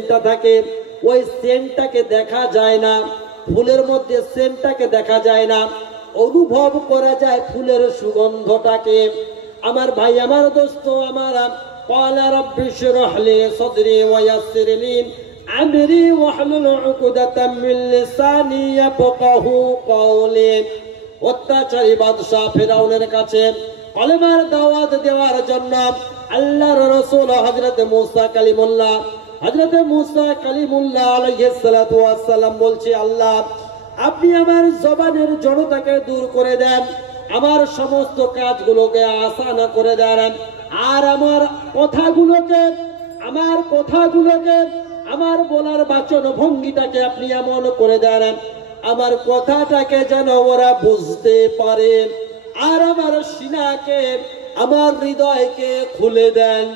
থাকে ওই সেন্টটাকে দেখা যায় না, ফুলের মধ্যে সেন্টটাকে দেখা যায় না, অনুভব করা যায় ফুলের সুগন্ধটাকে। আমার ভাই, আমার দোস্ত, আমার ক্বালা রাব্বি ইশরাহ লি সাদরি ওয়া ইয়াসসির লি আমরি ওয়াহলুল উকদাতাম মিন লিসানি ইয়াফকাহু কওলি। অত্যাচারী বাদশা ফিরাউনের কাছে কলেমার দাওয়াত দেওয়ার জন্য আল্লাহর রাসূল হযরত মুসা কালিমুল্লাহ আলাইহিস সালাতু ওয়াস সালাম বলছে, আল্লাহ আপনি আমার জবানের জড়তাকে দূর করে দেন, আমার সমস্ত কাজগুলোকে আসান করে দেন, আর আমার কথাগুলোকে আমার বলার বাচন ভঙ্গিটাকে আপনি এমন করে দেন আমার কথাটাকে যেন ওরা বুঝতে পারে, আর আমার সিনাকে, আমার হৃদয়কে খুলে দেন।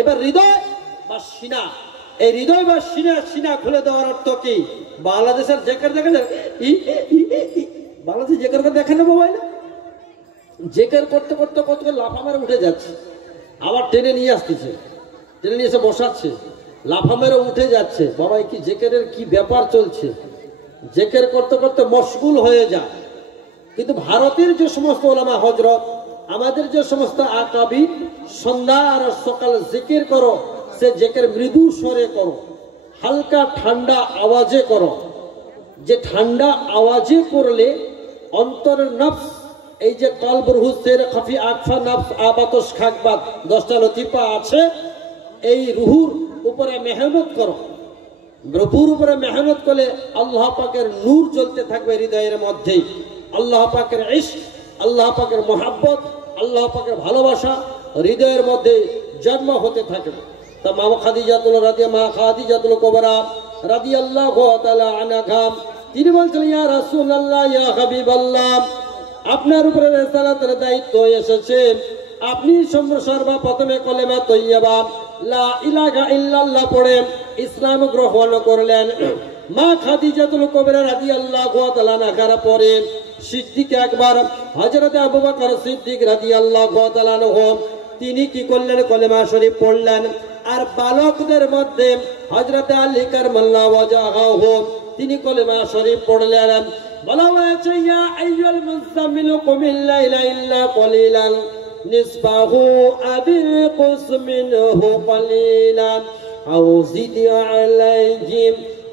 এবার হৃদয় বা সিনা, এই হৃদয় বা সিনা খুলে দেওয়ার অর্থ কি? বাংলাদেশের জেকার দেখা যায়, বাংলাদেশ জেকার করে দেখেন না মোবাইলে, জেকার করতে করতে কত লাফা মেরে উঠে যাচ্ছে, আবার টেনে নিয়ে আসতেছে, টেনে নিয়ে এসে বসাচ্ছে, লাফা মেরে উঠে যাচ্ছে। বাবা কি জেকেরের কি ব্যাপার চলছে? জেকের করতে করতে মশগুল হয়ে যায়। কিন্তু ভারতের যে সমস্ত ওলামা হযরত, আমাদের যে সমস্ত আকাবির, সন্ধ্যা আর সকাল জিকির করো, সে জেকের মৃদু স্বরে করো, হালকা ঠান্ডা আওয়াজে করো। যে ঠান্ডা আওয়াজে করলে অন্তরের নফস, এই যে কলব রুহ সের খাফি আকফা নফস আবাতস খাকবাত 10টা লতিফা আছে, এই রুহুর উপরে মেহনত করো। রুহুর উপরে মেহনত করলে আল্লাহ পাকের নূর জ্বলতে থাকবে হৃদয়ের মধ্যে। আল্লাহ পাকের ইশক, আল্লাহ পাকের মহাব্বত, আল্লাহ পাকের ভালোবাসা হৃদয়ের মধ্যে জন্ম হতে থাকবে। তা মা খাদিজাতুল কুবরা রাদিয়াল্লাহু তাআলা আনহা তিনি বলছেন, ইয়া রাসূলুল্লাহ, ইয়া হাবিবাল্লাহ, আপনার উপরে রিসালাতের দায়িত্ব এসেছে, আপনি সর্বপ্রথমে কলেমা তৈয়বা লা ইলাহা ইল্লাল্লাহ পড়ে ইসলাম গ্রহণ করলেন। মা খাদিজাতুল কুবরা রাদিয়াল্লাহু তাআলা আনহা পরে সিদ্দিক আকবর হযরত আবু বকর সিদ্দিক রাদিয়াল্লাহু তাআলা আনহু তিনি কি করলেন? কলেমা শরীফ পড়লেন। আর বালকদের মধ্যে হযরত আলী কারমাল্লাহু ওয়াজহাহু তিনি কলেমা শরীফ পড়লেন। বলা হয়েছে, ইয়া আইয়ুল মুযাম্মিলু কুমিল লাইলা ইল্লা কলিলান নিসফাহু আবিকুস মিনহু কলিলান আও জিদ আলাইহি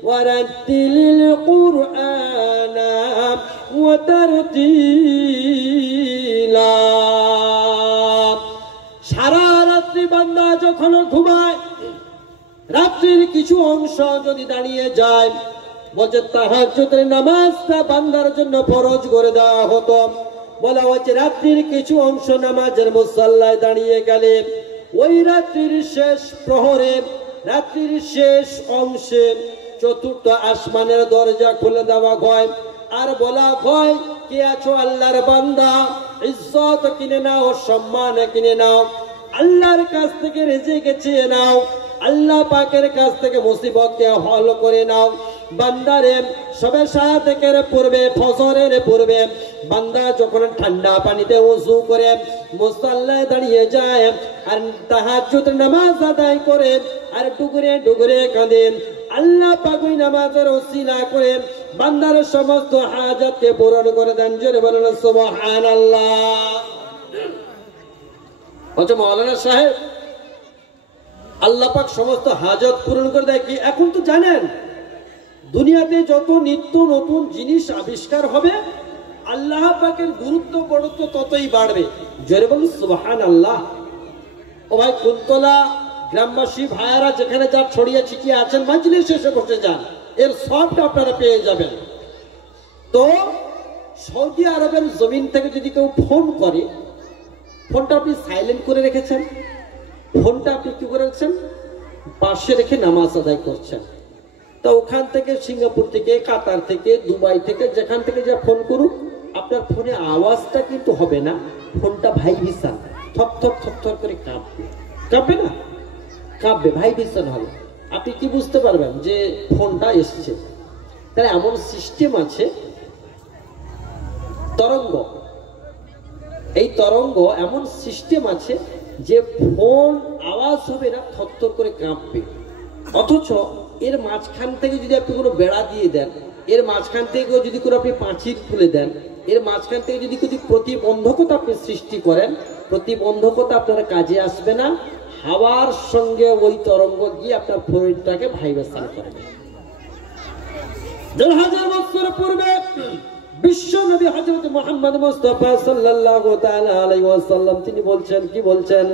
ওয়ারাতিলিল কুরআনা ওয়া তারতিলা। সারা রাত্রি বান্দা যখন ঘুমায়, রাত্রির কিছু অংশ যদি দাঁড়িয়ে যায়, বলছে তাহাজ্জুদের নামাজটা বান্দার জন্য ফরজ করে দেওয়া হতো। বলা হচ্ছে রাত্রির কিছু অংশ নামাজের মুসাল্লায় দাঁড়িয়ে গেলে ওই রাত্রির শেষ প্রহরে, রাত্রির শেষ অংশে চতুর্থ আসমানের দরজা খুলে দেওয়া হয় আর বলা হয়, কে আছো আল্লাহর বান্দা, ইজ্জত কিনে নাও, সম্মান কিনে নাও, আল্লাহর কাছ থেকে রিজিক চেয়ে নাও, আল্লাহ পাকের কাছ থেকে মুসিবতকে হল করে নাও। বান্দারে সবে সাতের পূর্বে, ফজরের পূর্বে বান্দা যখন ঠান্ডা পানিতে ওযু করে মুসাল্লায় দাঁড়িয়ে যায় আর তাহাজ্জুদ নামাজ আদায় করে আর ডুগরে ডুগরে কাঁদে, আল্লাহ পাক ওই নামাজের ওসিলা করে বান্দার সমস্ত হাজাতকে পূরণ করে দেন। জোরে বলেন সুবহানাল্লাহ। আচ্ছা মাওলানা সাহেব, আল্লাহ পাক সমস্ত হাজত পূরণ করে দেয় কি? এখন তো জানেন দুনিয়াতে যত নিত্য নতুন জিনিস আবিষ্কার হবে, আল্লাহ পাকের গুরুত্ব বড়ত্ব ততই বাড়বে। জোরে বলুন সুবহানাল্লাহ। ও ভাই, কুন্তলা গ্রামবাসী ভাইয়ারা যেখানে যা ছড়িয়ে ছিটিয়ে আছেন, মাজলিস এসে বসে যান, এর সবটা আপনারা পেয়ে যাবেন। তো সৌদি আরবের জমিন থেকে যদি কেউ ফোন করে, ফোনটা আপনি সাইলেন্ট করে রেখেছেন, ফোনটা আপনি কি করেছেন? পাশে রেখে নামাজ আদায় করছেন। তো ওখান থেকে সিঙ্গাপুর থেকে, কাতার থেকে, দুবাই থেকে, যেখান থেকে যা ফোন করুক, আপনার ফোনে আওয়াজটা কিন্তু হবে না, ফোনটা ভাইব্রেশন, থপ থপ থপ থপ করে কাঁপবে। কাঁপবে না? কাঁপবে, ভাইব্রেশন হবে। আপনি কি বুঝতে পারবেন যে ফোনটা এসছে? তাহলে এমন সিস্টেম আছে, তরঙ্গ, এই তরঙ্গ এমন সিস্টেম আছে যে ফোন আওয়াজ হবে না, থরথর করে কাঁপবে। অথচ এর মাঝখান থেকে যদি আপনি কোনো বেড়া দিয়ে দেন, এর মাঝখান থেকে যদি কোনো আপনি পাঁচিল খুলে দেন, এর মাঝখান থেকে যদি কিছু প্রতিবন্ধকতা আপনি সৃষ্টি করেন, প্রতিবন্ধকতা আপনার কাজে আসবে না। হাওয়ার সঙ্গে ওই তরঙ্গ গিয়ে আপনার শরীরটাকে ভাইব্রেশন করবে। ১,০০০ বছর পূর্বে বিশ্ব নবী হযরত মুহাম্মদ মুস্তাফা সাল্লাল্লাহু তাআলা আলাইহি ওয়াসাল্লাম তিনি বলছেন, কি বলছেন?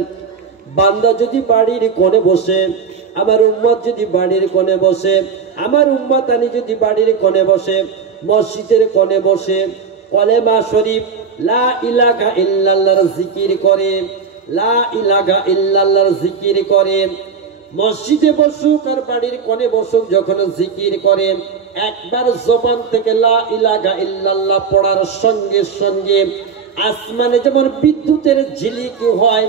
বান্দা যদি বাড়ির কোণে বসে, আমার উম্মত যদি বাড়ির কোণে বসে, আমার উম্মতানি যদি বাড়ির কোণে বসে, মসজিদের কোণে বসে কলেমা শরীফ লা ইলাহা ইল্লাল্লাহর জিকির করে, লা ইলাহা ইল্লাল্লাহর জিকির করে, মসজিদে বসুক আর বাড়ির কোণে বসুক, যখন জিকির করে একবার জবান থেকে লা ইলাহা ইল্লাল্লাহ পড়ার সঙ্গে সঙ্গে আসমানে যেমন বিদ্যুতের ঝিলিকি হয়,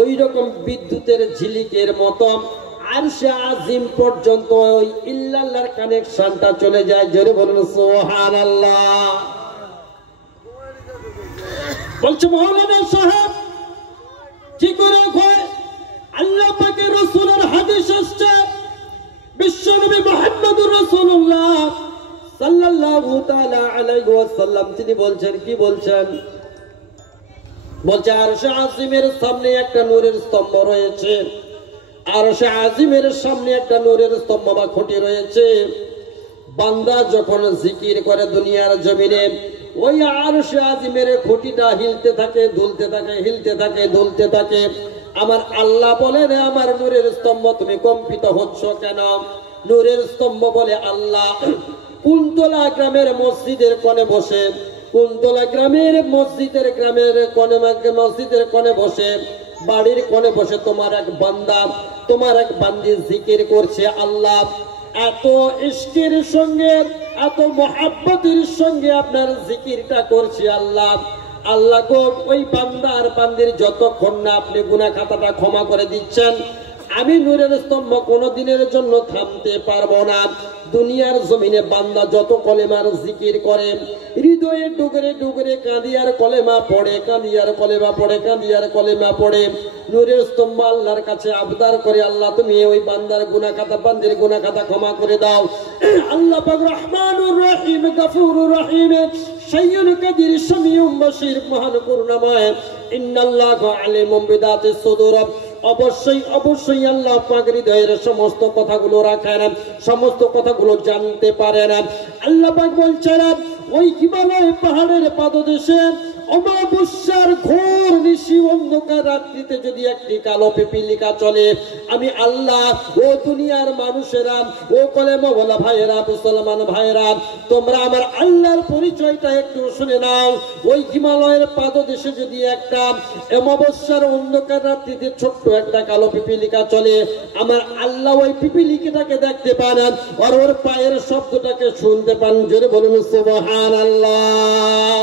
ওই রকম বিদ্যুতের ঝিলিকের মতো আরশে আজিম পর্যন্ত ওই ইল্লাল্লাহর কানেকশনটা চলে যায়। জোরে বলুন সুবহানাল্লাহ। বলছে মাওলানা সাহেব কি করে হয়? আল্লাহ পাকের রাসূলের হাদিস আসছে, বিশ্বনবী মুহাম্মদুর রাসূলুল্লাহ সাল্লাল্লাহু তাআলা আলাইহি ওয়াসাল্লাম তিনি বলছেন, কি বলছেন? বলছে আরশে আজিমের সামনে একটা নূরের স্তম্ভ রয়েছে, আরশে আজিমের সামনে একটা নূরের স্তম্ভ বা খুঁটি রয়েছে। বান্দা যখন জিকির করে দুনিয়ার জমিনে, ওই আরশে আজিমের খুঁটিটা হিলতে থাকে, দুলতে থাকে, হিলতে থাকে, দুলতে থাকে। আমার আল্লাহ বলেন, আমার নূরের স্তম্ভ তুমি কম্পিত হচ্ছ কেন? নূরের স্তম্ভ বলে, আল্লাহ কুন্তলা গ্রামের মসজিদের কোণে বসে, কুন্তলা গ্রামের মসজিদের মসজিদের কোণে বসে, বাড়ির কোণে বসে তোমার এক বান্দা, তোমার এক বান্দি জিকির করছে। আল্লাহ এত ইশকের সঙ্গে, এত মহাব্বতের সঙ্গে আপনার জিকিরটা করছে। আল্লাহ আল্লাহ গো, ওই বান্দার বান্দির যতক্ষণ না আপনি গুনাহ খাতাটা ক্ষমা করে দিচ্ছেন, আমি নূরের স্তম্ভ কোনদিনের জন্য থামতে পারবো না। দুনিয়ার জমিনে বান্দা যত কলেমার জিকির করে, হৃদয়ে ডুগরে ডুগরে কাঁদিয়ার কলেমা পড়ে, কাঁদিয়ার কলেমা পড়ে, কাঁদিয়ার কলেমা পড়ে, নূরের স্তম্ভ আল্লাহর কাছে আবদার করে, আল্লাহ তুমি ওই বান্দার গুনাহ খাতা, বান্দির গুনাহ খাতা ক্ষমা করে দাও। আল্লাহ পাক রহমানুর রহিম, গফুরুর রহিম, শাইয়ুল কাদির, শামিউম বাশির, মহান করুণাময়। ইন্নাল্লাহা আলিমুম বিদাতিস সুদুর। অবশ্যই অবশ্যই আল্লাহ পাক হৃদয়ের সমস্ত কথাগুলো রাখেন, সমস্ত কথাগুলো জানতে পারেন। আল্লাহ পাক বলছেন, ওই হিমালয় পাহাড়ের পাদদেশে অমাবস্যার ঘোর নিশি অন্ধকার রাত্রিতে যদি একটি কালো পিপিলিকা চলে, আমি আল্লাহ, ও দুনিয়ার মানুষেরা, ও কলেমা ওয়ালা ভাইয়েরা, মুসলমান ভাইয়েরা, তোমরা আমার আল্লাহর পরিচয়টা একটু শুনে নাও। ওই হিমালয়ের পাদদেশে যদি একটা অমাবস্যার অন্ধকার রাত্রিতে ছোট্ট একটা কালো পিপিলিকা চলে, আমার আল্লাহ ওই পিপিলিকাটাকে দেখতে পান আর ওর পায়ের শব্দটাকে শুনতে পান। জোরে বলুন সুবহানাল্লাহ।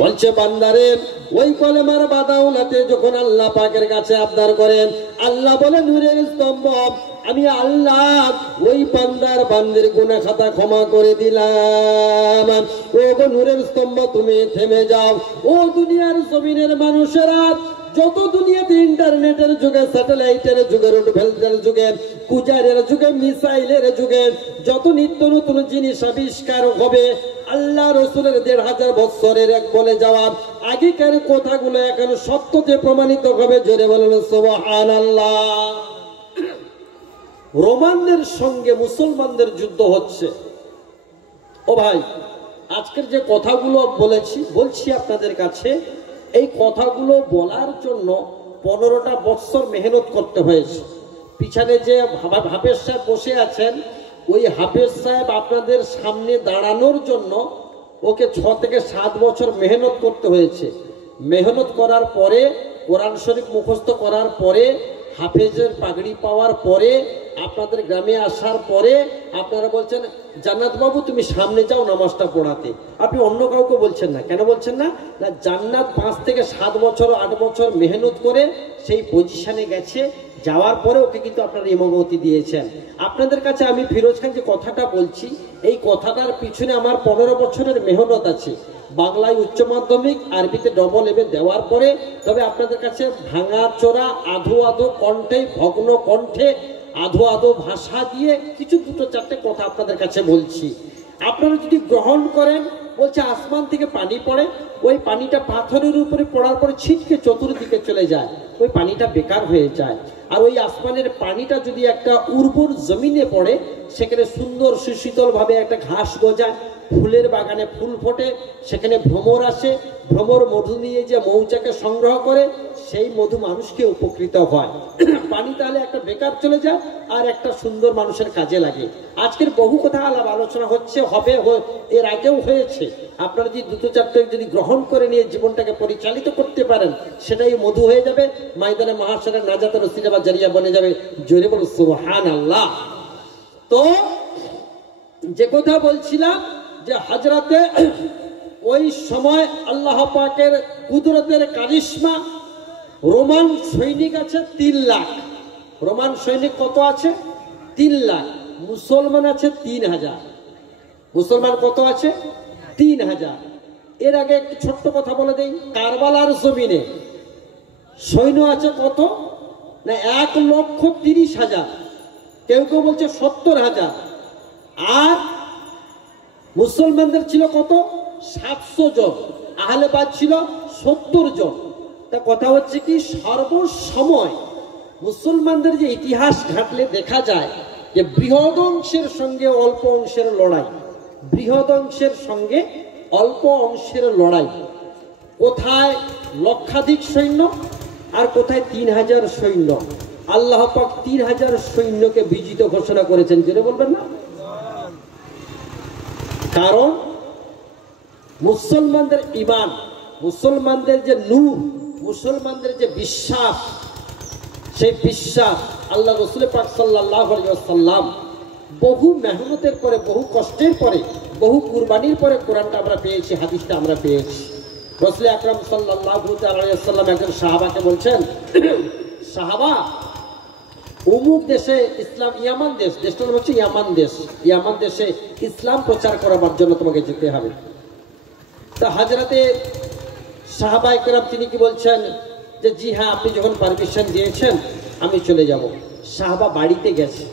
বলছে বান্দারে, ওই কলেমার বাদাউলাতে যখন আল্লাহ পাকের কাছে আবদার করেন, আল্লাহ বলে নূরের স্তম্ভ, আমি আল্লাহ ওই বান্দার বান্দির গুনাহ খাতা ক্ষমা করে দিলাম। ও গো নূরের স্তম্ভ তুমি থেমে যাও। ও দুনিয়ার জমিনের মানুষেরা, যত দুনিয়াতে ইন্টারনেটের যুগে, স্যাটেলাইটের যুগে, রোডভেলটের যুগে, কুজারের যুগে, মিসাইলের যুগে যত নিত্য নতুন জিনিস আবিষ্কার হবে, আল্লাহ রসুলের ১,৫০০ বছরের এক বলে যাওয়া আগেকার কথাগুলো এখন সত্যতে প্রমাণিত হবে। জোরে বলেন সুবহানাল্লাহ। রোমানদের সঙ্গে মুসলমানদের যুদ্ধ হচ্ছে। ও ভাই, আজকের যে কথাগুলো বলছি আপনাদের কাছে, এই কথাগুলো বলার জন্য ১৫টা বছর মেহনত করতে হয়েছে। পিছনে যে হাফেজ সাহেব বসে আছেন, ওই হাফেজ সাহেব আপনাদের সামনে দাঁড়ানোর জন্য ওকে ৬ থেকে ৭ বছর মেহনত করতে হয়েছে। মেহনত করার পরে, কোরআন শরীফ মুখস্থ করার পরে, হাফেজের পাগড়ি পাওয়ার পরে আপনাদের গ্রামে আসার পরে আপনারা বলছেন জান্নাত বাবু তুমি সামনে যাও নামাজটা পড়াতে, আপনি অন্য কাউকে বলছেন না। কেন বলছেন না? না, জান্নাত 5 থেকে 7 বছর 8 বছর মেহনত করে সেই পজিশনে গেছে, যাওয়ার পরে ওকে কিন্তু আপনারা ইমামতি দিয়েছেন। আপনাদের কাছে আমি ফিরোজ খান যে কথাটা বলছি, এই কথাটার পিছনে আমার 15 বছরের মেহনত আছে। বাংলায় উচ্চ মাধ্যমিক, আরবিতে ডবল এবে দেওয়ার পরে তবে আপনাদের কাছে ভাঙা চোরা আধো আধো কণ্ঠে, ভগ্ন কণ্ঠে, আধো আধো ভাষা দিয়ে কিছু 2-4টে কথা আপনাদের কাছে বলছি। আপনারা যদি গ্রহণ করেন, বলছে আসমান থেকে পানি পড়ে, ওই পানিটা পাথরের উপরে পড়ার পরে ছিটকে চতুর্দিকে চলে যায়, ওই পানিটা বেকার হয়ে যায়। আর ওই আসমানের পানিটা যদি একটা উর্বর জমিনে পড়ে, সেখানে সুন্দর সুশীতল ভাবে একটা ঘাস গজায়, ফুলের বাগানে ফুল ফোটে, সেখানে ভ্রমর আসে, ভ্রমর মধু নিয়ে যে মৌচাকে সংগ্রহ করে, সেই মধু মানুষকে উপকৃত হয়। পানি তাহলে একটা বেকার চলে যায় আর একটা সুন্দর মানুষের কাজে লাগে। আজকের বহু কথা আলাপ আলোচনা হচ্ছে, হবে, এর আগেও হয়েছে। আপনারা যদি 2-4টে যদি গ্রহণ করে নিয়ে জীবনটাকে পরিচালিত করতে পারেন, সেটাই মধু হয়ে যাবে, ময়দানে মাহশরের নাজাতের ওসিলা বা জারিয়া বনে যাবে। জোরে বলুন সুবহানাল্লাহ। তো যে কথা বলছিলাম যে হযরতে ওই সময় আল্লাহ পাকের কুদরতের কারিশমা, রোমান সৈনিক আছে 3 লাখ। রোমান সৈনিক কত আছে? 3 লাখ। মুসলমান আছে 3000। মুসলমান কত আছে? 3000। এর আগে একটু ছোট্ট কথা বলে দেই, কারবালার জমিনে সৈন্য আছে কত? না 1,30,000। কেউ কেউ বলছে 70,000। আর মুসলমানদের ছিল কত? 700 জন। আহলে বাইত ছিল 70 জন। তা কথা হচ্ছে কি, সর্বসময় মুসলমানদের যে ইতিহাস ঘাটলে দেখা যায় যে বৃহৎ অংশের সঙ্গে অল্প অংশের লড়াই, বৃহৎ অংশের সঙ্গে অল্প অংশের লড়াই। কোথায় লক্ষাধিক সৈন্য আর কোথায় 3000 সৈন্য। আল্লাহ পাক 3000 সৈন্যকে বিজিত ঘোষণা করেছেন। জেনে বলবেন না? কারণ মুসলমানদের ঈমান, মুসলমানদের যে নূর, মুসলমানদের যে বিশ্বাস, সেই বিশ্বাস আল্লাহ রাসূল পাক সাল্লাল্লাহু আলাইহি ওয়াসাল্লাম বহু মেহনতের পরে, বহু কষ্টের পরে, বহু কুরবানির পরে কোরআনটা আমরা পেয়েছি, হাদিসটা আমরা পেয়েছি। রাসূল আকরাম সাল্লাল্লাহু আলাইহি ওয়াসাল্লাম একজন সাহাবাকে বলছেন, সাহাবা অমুক দেশে ইসলাম, ইয়ামান দেশ, দেশটার নাম হচ্ছে ইয়ামান দেশ, ইয়ামান দেশে ইসলাম প্রচার করার জন্য তোমাকে যেতে হবে। তা হযরতে সাহাবা ইকরাম তিনি কি বলছেন যে জি হ্যাঁ, আপনি যখন পারমিশন দিয়েছেন আমি চলে যাব। সাহাবা বাড়িতে গেছে,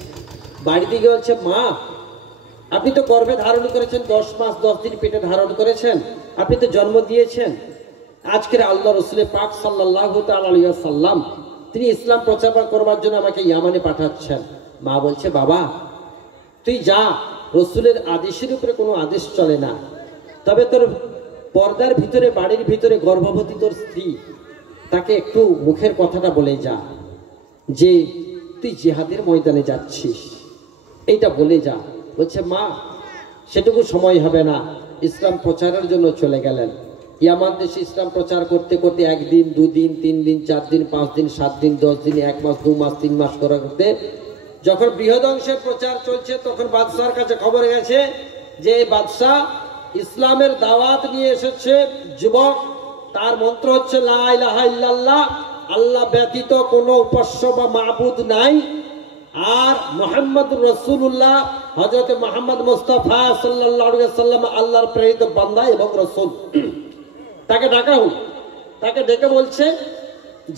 বাড়িতে গিয়ে বলছে, মা আপনি তো গর্ভে ধারণ করেছেন, 10 মাস 10 দিন পেটে ধারণ করেছেন, আপনি তো জন্ম দিয়েছেন, আজকের আল্লাহ রাসূল পাক সাল্লাল্লাহু তাআলা আলাইহি ওয়াসাল্লাম তিনি ইসলাম প্রচার করবার জন্য আমাকে ইয়ামানে পাঠাচ্ছেন। মা বলছে, বাবা তুই যা, রাসূলের আদেশের উপরে কোনো আদেশ চলে না, তবে তোর পর্দার ভিতরে, বাড়ির ভিতরে গর্ভবতী তোর স্ত্রী, তাকে একটু মুখের কথাটা বলে যা যে তুই জিহাদের ময়দানে যাচ্ছিস, এইটা বলে যা। বলছে, মা সেটুকু সময় হবে না। ইসলাম প্রচারের জন্য চলে গেলেন। ইয়ামান দেশে ইসলাম প্রচার করতে করতে 1 দিন 2 দিন 3 দিন 4 দিন 5 দিন 7 দিন 10 দিন 1 মাস 2 মাস 3 মাস করতে যখন বৃহৎ অংশের প্রচার চলছে, তখন বাদশার কাছে খবর গেছে যে বাদশা ইসলামের দাওয়াত নিয়ে এসেছে যুবক, তার মন্ত্র হচ্ছে লা ইলাহা ইল্লাল্লাহ, আল্লাহ ব্যতীত কোনো উপাস্য বা মাবুদ নাই, আর মুহাম্মদুর রাসূলুল্লাহ হযরত মুহাম্মদ মুস্তাফা সাল্লাল্লাহু আলাইহি ওয়াসাল্লাম আল্লাহর প্রেরিত বান্দা এবং রাসূল। তাকে ডাকা হল, তাকে ডেকে বলছে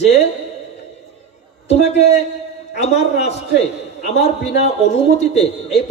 যে তোমাকে আমার রাষ্ট্রে আমার বিনা অনুমতিতে এই